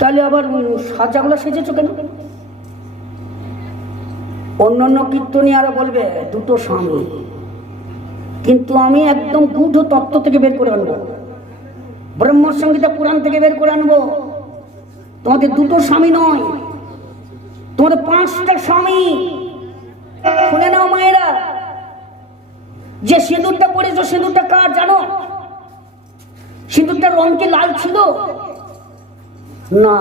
তাহলে আবার সাজাগুলো সেজেছো কেন? অন্যান্য কীর্তনী আরো বলবে দুটো স্বামী, কিন্তু আমি একদম গূঢ় তত্ত্ব থেকে বের করে আনবো, ব্রহ্মসংহিতা পুরাণ থেকে বের করে আনবো। তোমাদের দুটো স্বামী নয়, তোমাদের 5টা স্বামী। শুনে নাও মায়েরা, যে সিঁদুরটা পরেছো সিঁদুরটা কার জানো? সিঁদুরটার রং কি লাল ছিল? না,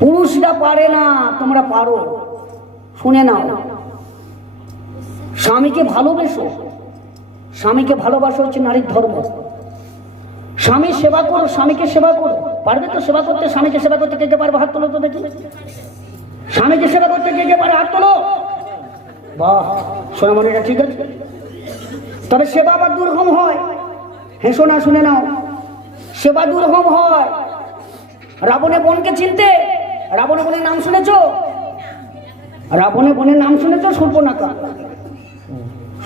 পুরুষরা পারে না, তোমরা পারো। শুনে নাও, স্বামীকে ভালোবেসো, স্বামীকে ভালোবাসা হচ্ছে নারীর ধর্ম। স্বামী সেবা করো, স্বামীকে সেবা করো। পারবে তো সেবা করতে? স্বামীকে সেবা করতে কে কে পারবে? হাত তোলো তো দেখি। স্বামীকে সেবা করতে কে কে পারে? হাত তোলো। বাহ, সোনামণিটা ঠিক আছে। তবে সেবা আবার দুর্গম হয়। হেসো না, শুনে নাও, সেবা দুর্গম হয়। রাবণের বোনকে চিনতে? রাবণের বোনের নাম শুনেছো? রাবণের বোনের নাম শুনেছো? শূর্পণখা।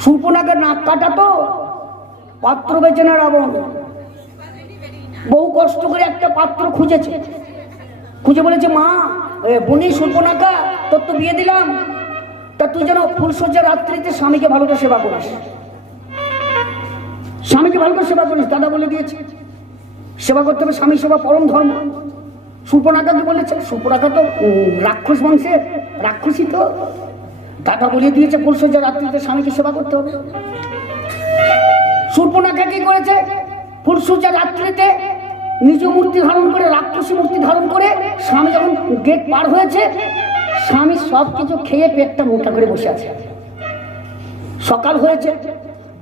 শূর্পণখার নাক কাটা তো, পাত্র বেচে না রাবণ। বহু কষ্ট করে একটা পাত্র খুঁজেছে, খুঁজে বলেছে, মা বোনই শূর্পণখা, তোর তো বিয়ে দিলাম, তা তুই যেন ফুলসজ্জা রাত্রিতে স্বামীকে ভালো করে সেবা করিস, স্বামীকে ভালো করে সেবা করিস। দাদা বলে দিয়েছে সেবা করতে হবে, স্বামী সেবা পরম ধর্ম। শূর্পণখাকে বলেছে, শূর্পণখা তো রাক্ষস বংশের, রাক্ষসী তো। দাদা বলে দিয়েছে ফুলসজ্জা রাত্রিতে স্বামীকে সেবা করতে হবে। শূর্পণখা কি করেছে? ফুলসজ্জা রাত্রিতে নিজ মূর্তি ধারণ করে, রাক্ষসী মূর্তি ধারণ করে, স্বামী যখন গেট পার হয়েছে, স্বামী সব কিছু খেয়ে পেটটা মোটা করে বসে আছে। সকাল হয়েছে,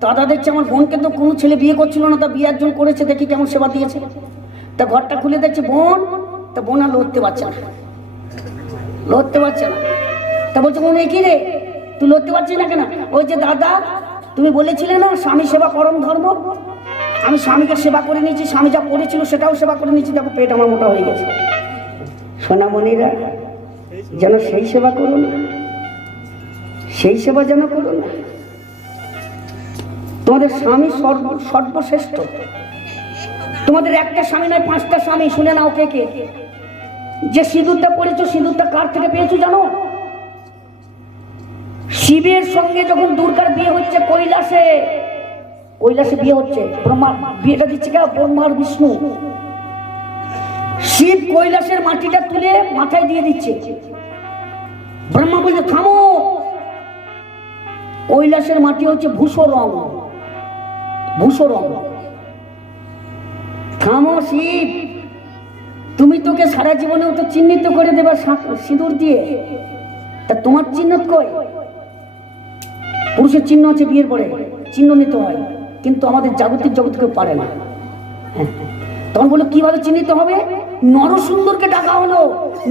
দাদা দেখছে আমার বোনকে তো কোনো ছেলে বিয়ে করছিল না, তা বিয়ে একজন করেছে, দেখি কেমন সেবা দিয়েছে। তা ঘরটা খুলে দেখছে বোন, তা বোন আর লড়তে পারছে না, লড়তে পারছে না। তা বলছে, বোন কি রে, তুই লড়তে পারছিস না কেন? ওই যে দাদা তুমি বলেছিলে না স্বামী সেবা পরম ধর্ম, আমি স্বামীকে সেবা করে নিয়েছি, স্বামী যা পড়েছিল সেটাও সেবা করে নিয়েছি, দেখো পেট আমার মোটা হয়ে গেছে। সোনামণিরা যেন সেই সেবা করো না, সেই সেবা যেন করো না। তোমাদের স্বামী সর্বশ্রেষ্ঠ। তোমাদের একটা স্বামী নয়, 5টা স্বামী। শুনে নাও কে কে। যে সিঁদুরটা পড়েছো, সিঁদুরটা কার থেকে পেয়েছো জানো? শিবের সঙ্গে যখন দুর্গার বিয়ে হচ্ছে কৈলাসে, কৈলাসে বিয়ে হচ্ছে, ব্রহ্মা বিয়েটা দিচ্ছে কেন? ব্রহ্মা আর বিষ্ণু। শিব কৈলাসের মাটিটা তুলে মাথায় দিয়ে দিচ্ছে। ব্রহ্মা বলছে থামো, কৈলাসের মাটি হচ্ছে ভূষো রং, ভূষো রং। থামো শিব, তুমি তোকে সারা জীবনেও তো চিহ্নিত করে দেবে সিঁদুর দিয়ে, তা তোমার চিহ্ন কই? পুরুষের চিহ্ন আছে বিয়ের পরে, চিহ্ন নিতে হয়, কিন্তু আমাদের জাগতিক জগৎ কেউ পারে না। তখন বললো কিভাবে চিহ্নিত হবে? নরসুন্দরকে ডাকা হলো।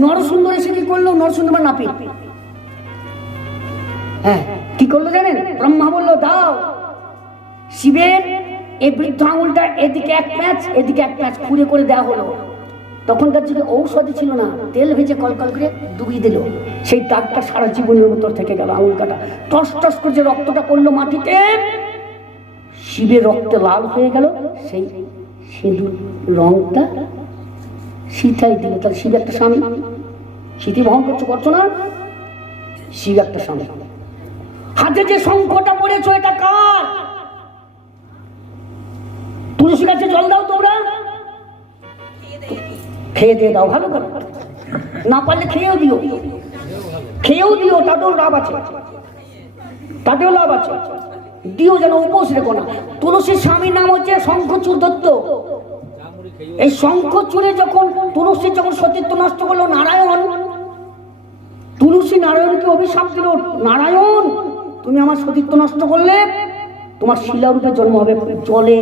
নরসুন্দর এসে কি করলো? নরসুন্দর বা নাপিত, হ্যাঁ, কি করলো জানেন? ব্রহ্মা বললো দাও শিবের এই বৃদ্ধ আঙুলটা এদিকে এক প্যাঁচ, এদিকে এক প্যাঁচ খুঁড়ে করে দেওয়া হলো। তখনকার যুগে ঔষধি ছিল না, তেল ভেজে কলকল করে ডুবিয়ে দিল, সেই দাগটা সারা জীবনের ভিতর থেকে গেল। আঙুল কাটা টস টস করে যে রক্তটা পড়লো মাটিতে, শিবের রক্তে লাল হয়ে গেল, সেই সিঁদুর রংটা সীতাই দিল। তাহলে শিব একটা স্বামী, সীতি বহন করছো না? শিব একটা স্বামী। হাতে যে শঙ্খটা পড়েছো এটা কার? তুলসী গাছে জল দাও তোমরা, খেয়ে দিয়ে দাও, ভালো করে, না পারলে খেয়েও দিও, খেয়েও দিও, তাতেও লাভ আছে, তাতেও লাভ আছে, দিও, যেন উপোস রেখো না। তুলসীর স্বামীর নাম হচ্ছে শঙ্খচূড় দত্ত। এই শঙ্খচূড়ে যখন তুলসী যখন সতীত্ব নষ্ট করলো নারায়ণ, তুলসী নারায়ণকে অভিশাপ দিল, নারায়ণ তুমি আমার সতীত্ব নষ্ট করলে তোমার শিলারূপে জন্ম হবে জলে,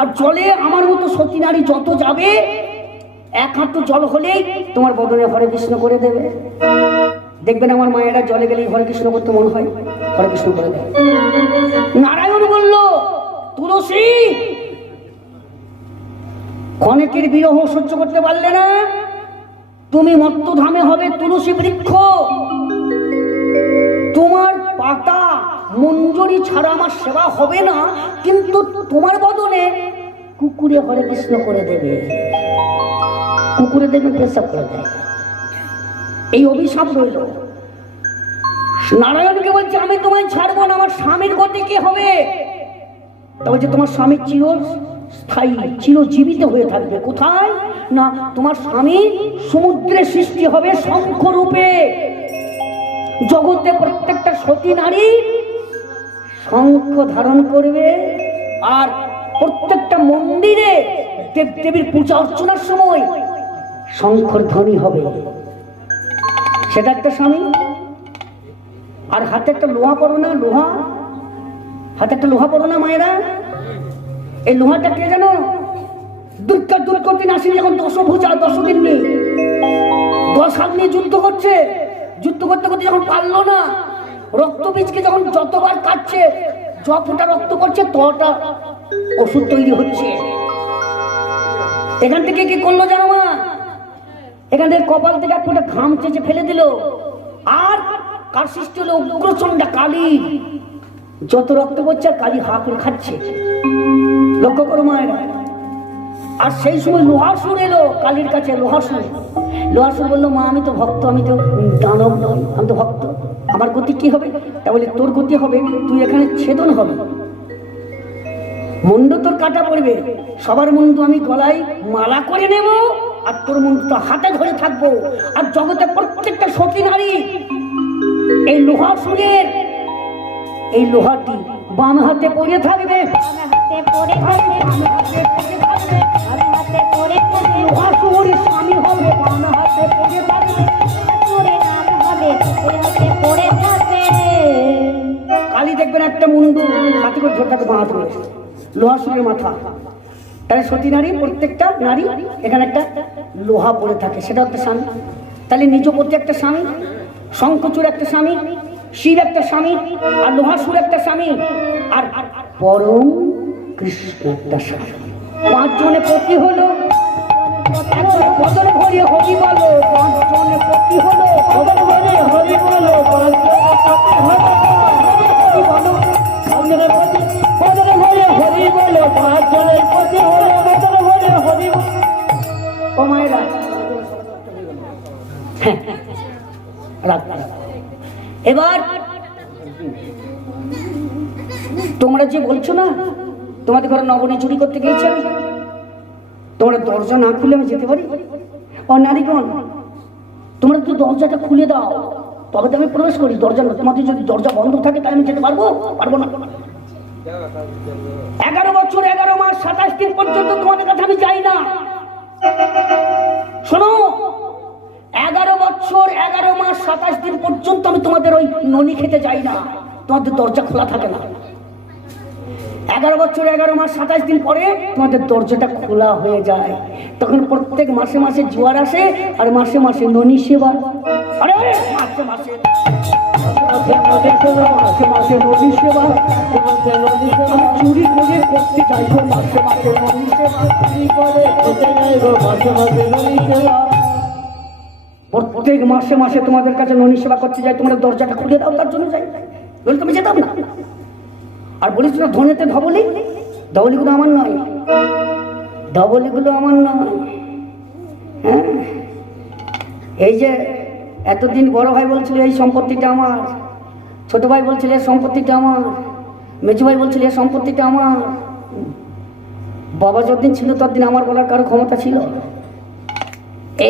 আর জলে আমার মতো সতী নারী যত যাবে, এক হাঁটু জল হলেই তোমার বদনে হরে কৃষ্ণ করে দেবে। দেখবেন আমার মায়েরা জলে গেলেই হরে কৃষ্ণ করতে মনে হয়, হরে কৃষ্ণ করে দেবে। নারায়ণ বলল তুলসী ক্ষণেকের বিরহ সহ্য করতে পারলে না, তুমি মত্তধামে হবে তুলসী বৃক্ষ, তোমার পাতা মঞ্জরি ছাড়া আমার সেবা হবে না, কিন্তু তোমার বদনে কুকুরে হরে কৃষ্ণ করে দেবে, কুকুরে দেবে পেশাব করে দেয়। এই অভিশাপ রইল। নারায়ণকে বলছে আমি তোমায় ছাড়বো না, আমার স্বামীর গতি কি হবে? তা বলছে তোমার স্বামী চিরস্থায়ী চিরজীবিত হয়ে থাকবে। কোথায় না, তোমার স্বামী সমুদ্রে সৃষ্টি হবে শঙ্খ রূপে। জগতে প্রত্যেকটা সতী নারী শঙ্খ ধারণ করবে, আর প্রত্যেকটা মন্দিরে দেবদেবীর পূজা অর্চনার সময় শঙ্খর ধ্বনি হবে। সেটা একটা স্বামী। আর হাতে একটা লোহা পড়ো না, লোহা হাতে একটা লোহা পড়ো না মায়েরা। এই লোহাটা কে জানো? দুর্গা দুর্গতিন আসেনি যখন দশভুজা দশদিন নেই 10 হাত নিয়ে যুদ্ধ করছে, যুদ্ধ করতে করতে যখন পারলো না, রক্ত বীজকে যখন যতবার কাটছে, যতটা রক্ত করছে ততটা ওষুধ তৈরি হচ্ছে। এখান থেকে কি করলো জানো মা? এখান থেকে কপাল থেকে এক ফোঁটা ঘাম চেঁচে ফেলে দিল। আর কার সৃষ্টি হলো? উগ্রচণ্ডা কালী। যত রক্ত পড়ছে আর কালী হা করে খাচ্ছে। লক্ষ্য করো মায়েরা। আর সেই সময় লোহাসুর এলো কালীর কাছে। লোহাসুর বললো, মা আমি তো ভক্ত, আমি তো দানব নই, আমি তো ভক্ত, আমার গতি কি হবে? তা বলে তোর গতি হবে, তুই এখানে ছেদন হবে, মুন্ড তোর কাটা পড়বে, সবার মুন্ড আমি গলায় মালা করে নেব, আর তোর মুন্ড তো হাতে ধরে থাকবো। আর জগতে প্রত্যেকটা সতী নারী এই লোহাসুরের এই লোহাটি বাম হাতে পড়ে থাকবে, লোহাসুরের স্বামী হবে, বাম হাতে পড়ে থাকবে। কালী দেখবেন একটা মুন্ডু হাতে করে ধরে থাকে, বাঁ হাতে করে লোহাসুরের মাথা। তাহলে সতী নারী প্রত্যেকটা নারী এখানে একটা লোহা পড়ে থাকে, সেটা একটা স্বামী। তাহলে নিজ প্রতি একটা স্বামী, শঙ্খচূড় একটা স্বামী, শিব একটা স্বামী, আর লোহাসুর একটা স্বামী, আর পরম কৃষ্ণ একটা স্বামী। 5 জনে পতি হলো। বদল ভরে হরি বলো, 5 জনে পতি হলো। বদল ভরে হরি বলো, 5 জনে পতি হলো। বদল ভরে হরি বলো, 5 জনের পতি হলো। বদল ভরে হরি বলো। ও মায়েরা, এবার তোমরা যে বলছো না তোমাদের ঘরে নবনী চুরি করতে গিয়েছি আমি, তোমরা দরজা না খুলে আমি যেতে পারি? ও নারীগণ, তোমরা তো দরজাটা খুলে দাও, তবে তো আমি প্রবেশ করি। দরজা তোমাদের যদি দরজা বন্ধ থাকে তাহলে আমি যেতে পারবো? পারবো না। 11 বছর 11 মাস 27 দিন পর্যন্ত তোমাদের কাছে আমি যাই না। শোনো, 11 বছর 11 মাস 27 দিন পর্যন্ত আমি তোমাদের ওই ননি খেতে যাই না, তোমাদের দরজা খোলা থাকে না। 11 বছর 11 মাস 27 দিন পরে তোমাদের দরজাটা খোলা হয়ে যায়। তখন প্রত্যেক মাসে মাসে জোয়ার আসে, আর মাসে মাসে ননি সেবা। আরে মাসে মাসে চুরি করে করতে চাইবো, মাসে মাসে ননি সেবা চুরি করে করতে চাইবো, মাসে মাসে ননি সেবা। প্রত্যেক মাসে মাসে তোমাদের কাছে ননি সেবা করতে যাই, তোমরা দরজাটা খুলে দাও, তার জন্য যাই, বলে তুমি যেতাম না। আর বলিস না ধনেতে ধবলি, ধবলিগুলো আমার নয়, ধবলিগুলো আমার নয়। হ্যাঁ, এই যে এতদিন বড় ভাই বলছিল এই সম্পত্তিটা আমার, ছোট ভাই বলছিল এই সম্পত্তিটা আমার, মেজু ভাই বলছিল এই সম্পত্তিটা আমার। বাবা যতদিন ছিল ততদিন আমার বলার কারো ক্ষমতা ছিল?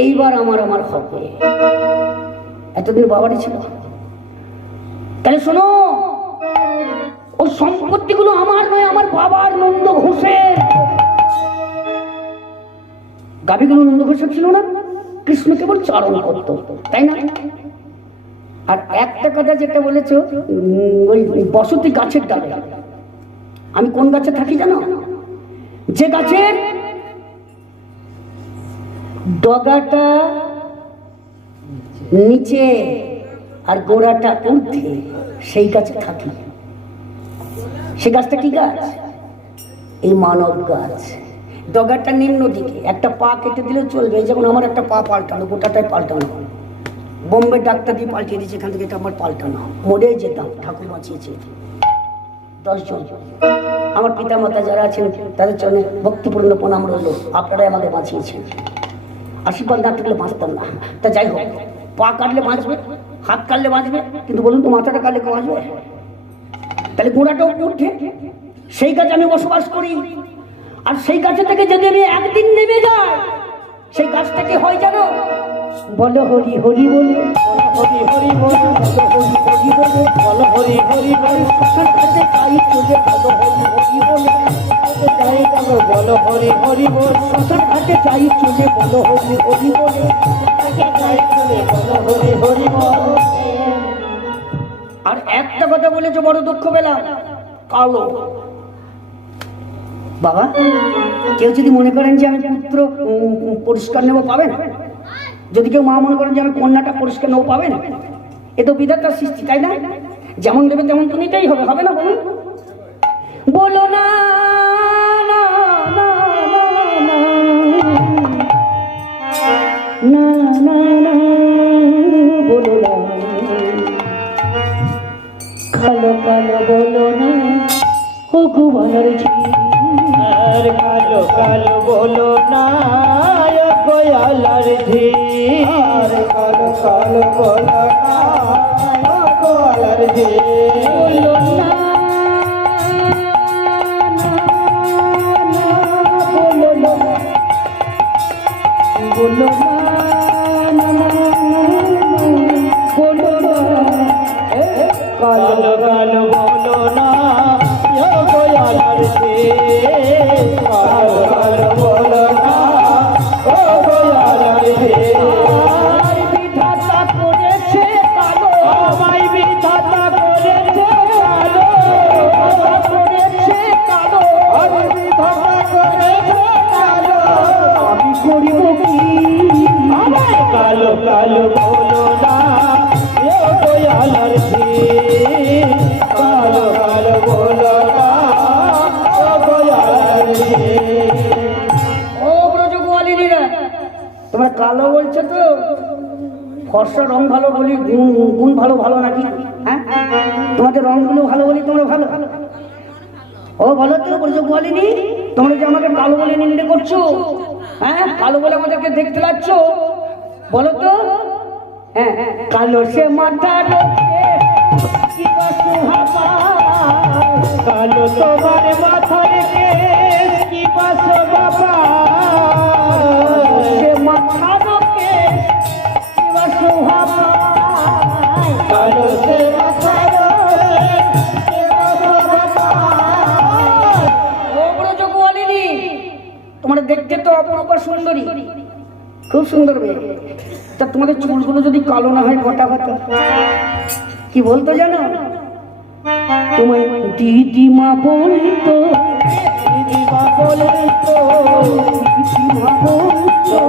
এইবার আমার হবে, এতদিন বাবারই ছিল। তাহলে শোনো, ও সম্পত্তিগুলো আমার নয়, আমার বাবার নন্দ ঘোষের। গাভীগুলো নন্দ ঘোষের ছিল না? কৃষ্ণ কেবল চারণ করত, তাই না? আর একটা কথা যেটা বলেছো, ওই বসতি গাছের ডালে। আমি কোন গাছে থাকি জানো? যে গাছের ডগাটা নিচে আর গোড়াটা ঊর্ধ্বে, সেই গাছে থাকি। সে গাছটা কি গাছ? এই মানব গাছ। ডগাটা নিম্ন দিকে, একটা পা কেটে দিলে চলবে। যেমন আমার একটা পা পাল্টানো, গোটাটাই পাল্টানো, বোম্বে ডাক্তার দিয়ে পাল্টিয়ে দিয়েছে, এখান থেকে এটা আমার পাল্টানো। মরে যেতাম, ঠাকুর বাঁচিয়েছে। 10 জন আমার পিতা মাতা যারা আছেন তাদের জন্য ভক্তিপূর্ণ প্রণাম রইল, আপনারাই আমাকে বাঁচিয়েছেন। আশীর্বাদ না থাকলে বাঁচতাম না। তা যাই হোক, পা কাটলে বাঁচবে, হাত কাটলে বাঁচবে, কিন্তু বলুন তো মাথাটা কাটলে বাঁচবে? তাহলে গোড়াটাও উঠে, সেই গাছে আমি বসবাস করি। আর সেই গাছে থেকে যদি আমি একদিন নেমে যাই, সেই গাছটা কি হয় জানো? বলো হরি হরি বলে, হরি হরি বল, বলো হরি হরি বলে, বলো হরি হরি বল। শ্মশান ঘাটে যাই চলে, বলো হরি হরি বলে, যাই বলো, বলো হরি হরি বল। শ্মশান ঘাটে যাই চলে, বলো হরি হরি বলে, যাই চলে, বলো হরি হরি বল। আর একটা কথা বলেছো, বড় দুঃখ পেলাম। কালো। বাবা, কেউ যদি মনে করেন যে আমি পুত্র পরিষ্কার নেবো, পাবেন। যদি কেউ মা মনে করেন যে আমি কন্যাটা পরিষ্কার নেবো, পাবেন। এ তো বিধাতার সৃষ্টি, তাই না? যেমন দেবে তেমন তো নিতেই হবে, হবে না? বলুন, বলো না না না না না না, বলো না, কালো কালো বলো না, ও গোয়ালার ঝি। আর কালো কালো বলো না ও গোয়ালার ঝি। আর কালো কালো বলো না ও গোয়ালার ঝি। বলো না বলো না, বলো না, কালো কালো বলো না ও গোয়ালার ঝি। কালো কালো বলো না ও গোয়ালার ঝি। আর বিধাতা করেছে কালো, আমায় বিধাতা করেছে কালো। করেছে কালো, আমায় বিধাতা করেছে কালো। আমি করিব কি? আমায় কালো কালো বলো না ও গোয়ালার ঝি। কালো কালো বলো না ও গোয়ালার ঝি। ও ব্রজগোয়ালিনীরা, তোমরা কালো বলছো তো? ফর্সা রং ভালো বলি, গুণ ভালো ভালো নাকি? হ্যাঁ, তোমাদের রংগুলো ভালো বলি তোমরা ভালো। ও বলো তো ব্রজগোয়ালিনী, তোমরা যে আমাকে কালো বলে নিন্দে করছো, হ্যাঁ, কালো বলে আমাদেরকে দেখতে লাগছ, বলো তো? হ্যাঁ, কালো সে মাথা কি বা শোভা, কালো তোমার মাথার কেশ কি বাসো বাবা। সে মাথা কি বা শোভা, কালো সে মাথার কেশ কি বাসো বাবা। ও ব্রজগোয়ালিনী, তোমরা দেখতে তো অপরূপা সুন্দরী, খুব সুন্দর মেয়ে। তা তোমাদের চুলগুলো যদি কালো না হয় গোটা হতো, কি বলতো জানো? তোমায় দিদিমা বলতো, দিদিমা বলতো, দিদিমা বলতো,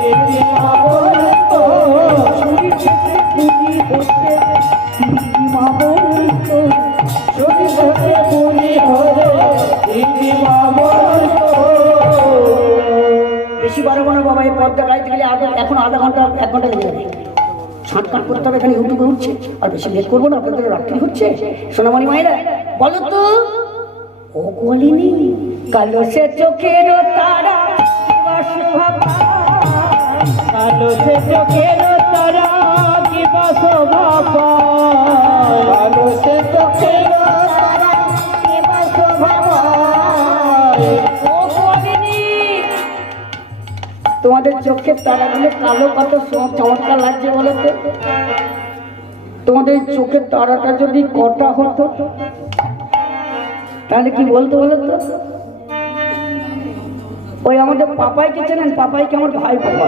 দিদিমা বলতো, চুরি থেকে পুরি হতে দিদিমা বলতো, চুরি থেকে পুরি হতে দিদিমা বলতো। বেশি বাড়াবো না বাবা, এই পথটা গাইতে গেলে এখন আধা ঘন্টা 1 ঘন্টা লেগে যাবে। ছাঁটকাট করতে হবে, এখানে ইউটিউবে উঠছে, আর বেশি লেট করবো না, আপনাদের রাত্রি হচ্ছে। সোনামণি মায়েরা, বলো তো ও গোয়ালিনী, কালো সে চোখের তারা কি বা শোভা, কালো সে চোখের তারা কি বাসো বাবা। কালো সে চোখের তারা কি বাসো বাবা। ও গোয়ালিনী, তোমাদের চোখের তারাগুলো কালো কত চমৎকার লাগছে বলো তো? তোমাদের চোখের তারাটা যদি কটা হতো তাহলে কি বলতো বলো তো? ওই আমাদের পাপাইকে চেনেন? পাপাইকে আমার ভাই পাপা,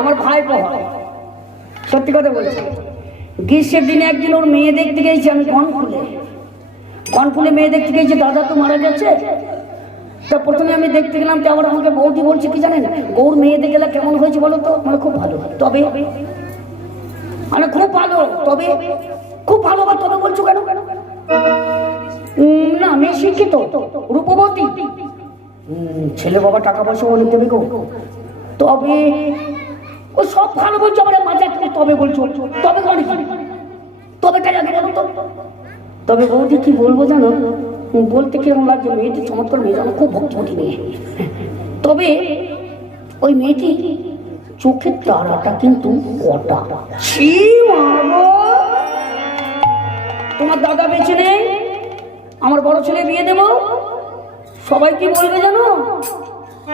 আমার ভাই পাপা, সত্যি কথা বলছি। গ্রীষ্মের দিনে একদিন ওর মেয়ে দেখতে গেছি আমি, কনফুলে মেয়ে দেখতে গেছি, দাদা তো মারা গেছে। তা প্রথমে আমি দেখতে গেলাম, তো আবার আমাকে বৌদি বলছে কি জানেন, গৌর মেয়ে দেখে গেলে কেমন হয়েছে বলো তো? মানে খুব ভালো, তবে মানে খুব ভালো, তবে খুব ভালো। বা তবে বলছো কেন? না, মেয়ে শিক্ষিত, রূপবতী, ছেলে বাবা টাকা পয়সা অনেক দেবে গো, তবে ও সব ভালো বলছো, আবার মাঝে একটা তবে বলছো, তবে করে কি? তবেটা জানি বলো তো? তবে বৌদি কি বলবো জানো, বলতে কিরকম লাগছে, মেয়েটি চমৎকার মেয়ে, জানো, খুব ভক্তিমতী মেয়ে। তবে ওই মেয়েটি চোখের তারাটা কিন্তু কটা। ছি মা গো, তোমার দাদা বেঁচে নেই, আমার বড় ছেলে বিয়ে দেবো, সবাই কি বলবে জানো?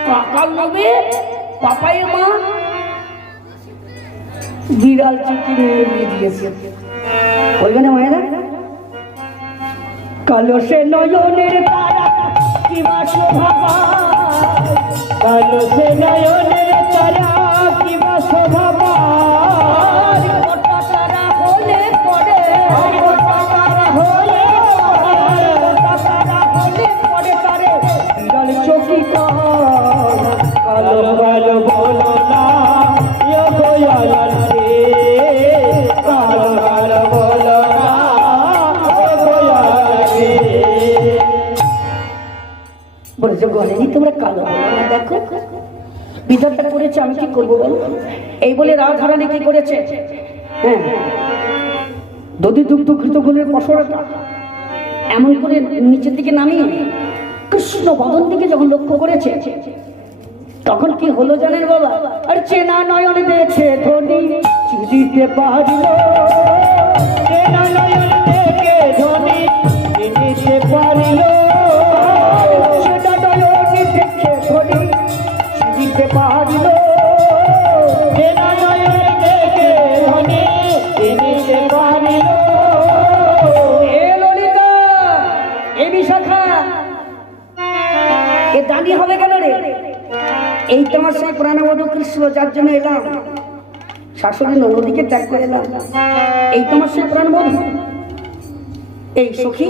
কাকার লোভে পাপাই মা বিড়াল চিঠি নিয়ে বিয়ে দিয়েছে, বলবে না মায়েরা? কালো সে নয়নের তারা কি বা শোভা, কালো সে নয়নের তারা কি বাসো বাবা। তারা হলে পরে, তারা হলে সূর্য গলেনি তোমরা কালো হলো না, দেখো বিধানটা করেছে, আমি কি করবো বলো? এই বলে রাধারানী কি করেছে, হ্যাঁ দধি দুগ্ধ ঘৃতগুলের পসরাটা এমন করে নিচের দিকে নামিয়ে কৃষ্ণ বদন দিকে যখন লক্ষ্য করেছে, তখন কি হলো জানেন বাবা? আর চেনা নয়ন দেখে ধনী চিনিতে পারিল, চেনা নয়ন দেখে ধনী চিনিতে পারিল, চেনা নয়ন দেখে ধনী চিনিতে পারিল, চেনা নয়ন দেখে ধনী চিনিতে পারিল। এ ললিতা, এ বিশাখা, এ দাঁড়িয়ে হবে কেন রে? এই তোমার সেই প্রাণবধূ কৃষ্ণ যার জন্য এলাম, শাশুড়ি নদীকে ত্যাগ করে এলাম, এই তোমার সেই প্রাণবধূ, এই সখী।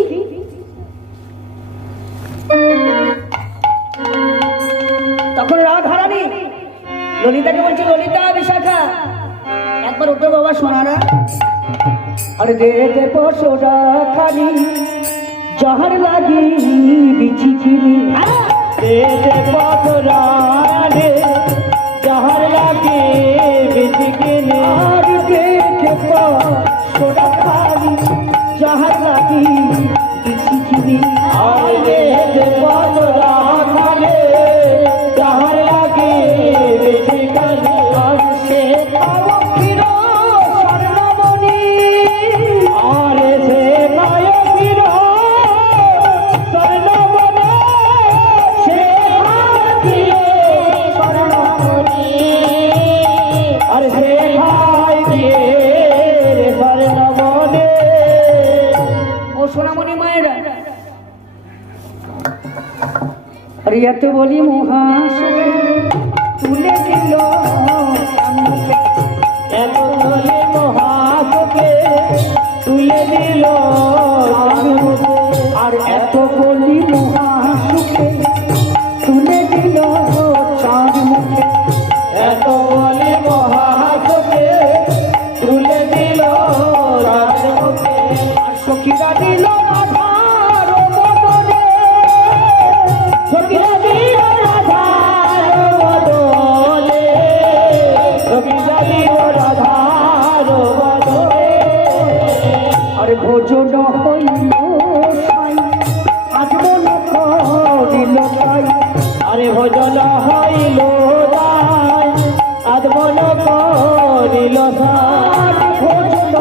তখন রাধারানী ললিতাকে বলছে, ললিতা বিশাখা একবার উঠো বাবা সোনারা। আরে দে দে পশোরা খালি যাহার লাগি বিচি কিনি, দে দে পশোরা রে যাহার লাগি বিচি কিনি, আর দে দে পশোরা খালি যাহার লাগি বিচি কিনি, আর দে দে পশোরা খালি যাহার লাগি বিচি কিনি, আর সে পাবো কিরো স্বর্ণমণি, আর সে পায় কিরো স্বর্ণমণি, সে ভাগ্যে স্বর্ণমণি, আর সে ভাগ্যে স্বর্ণমণি। ও সোনামণি মায়েরা, রিয়াতে বলি মহাশয় তুলে দিল সামনে, এত বলি মহাশয় তুলে দিল সামনে, আর এত বলি মহাশয় তুলে দিল চাঁদ মুখে, এত বলি মহাশয় তুলে দিল চাঁদ মুখে, আর সখীরা দিল রাধার বদনে, সখীরা দিল রাধার বদনে, সখীরা দিল রাধার বদনে, আর ভোজন হইল সাই আজ মন করিল তাই, আরে ভোজন হইল তাই আজ মন করিল তাই, ভোজন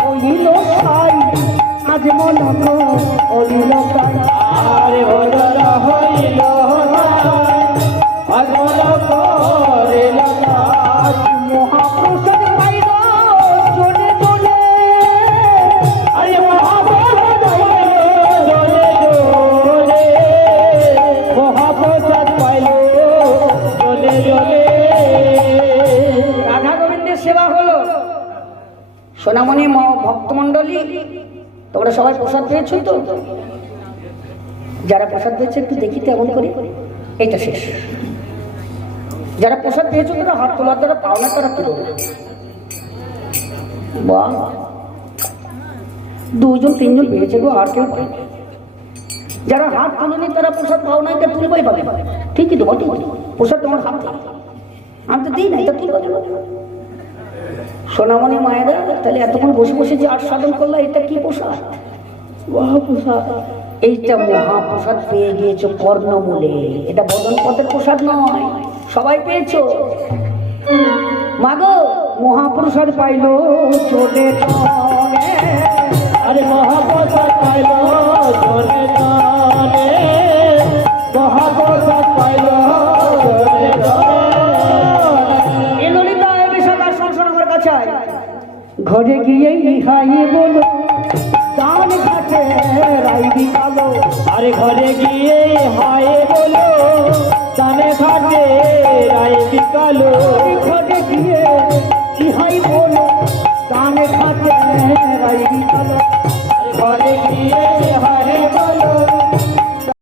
হইল সাই আজ মন করিল তাই, আরে ভোজন হইল তাই আজ মন করিল তাই, মহাপ্রসাদ পাইল জনে জনে, আরে মহাপ্রসাদ পাইল জনে জনে, মহাপ্রসাদ পাইল জনে জনে। রাধা গোবিন্দের সেবা হলো। সোনামণি ভক্তমণ্ডলী, তোমরা সবাই প্রসাদ পেয়েছো তো? যারা প্রসাদ পেয়েছে একটু দেখি তো এমন করে, এইটা শেষ। যারা প্রসাদ পেয়েছো তারা হাত তোলার দ্বারা পাওনা তারা তুলো, বাহ দুজন তিনজন পেয়েছে গো, আর কেউ পায়নি। যারা হাত তোলেনি তারা প্রসাদ পাও না, এটা তুলবাই পাবে, ঠিকই তো বটে, প্রসাদ তোমার হাত থেকে আমি তো দিই না, এটা তুলবা কেন? সোনামণি মায়েরা, তাহলে এতক্ষণ বসে বসে যে আট সাধন করলা, এটা কি প্রসাদ? মহাপ্রসাদ। এইটা মহাপ্রসাদ পেয়ে গিয়েছো কর্ণমূলে, এটা বদন পথের প্রসাদ নয়, সবাই পেয়েছো। মাগো মহাপ্রসাদ পাইলো চলে চলে, আরে মহাপ্রসাদ পাইলো চলে চলে, মহাপ্রসাদ পাইলো চলে চলে। এ ললিতা এ বিষাদার সংসার আমার কাছে আয়, ঘরে গিয়ে ইহাই বলো দান ঘাটে রাইবি কালো, আরে ঘরে গিয়ে হায় বলো দানে ঘাটে রাইবি কালো, ঘরে গিয়ে ইহাই বলো দানে ঘাটে রাইবি কালো, আরে ঘরে গিয়ে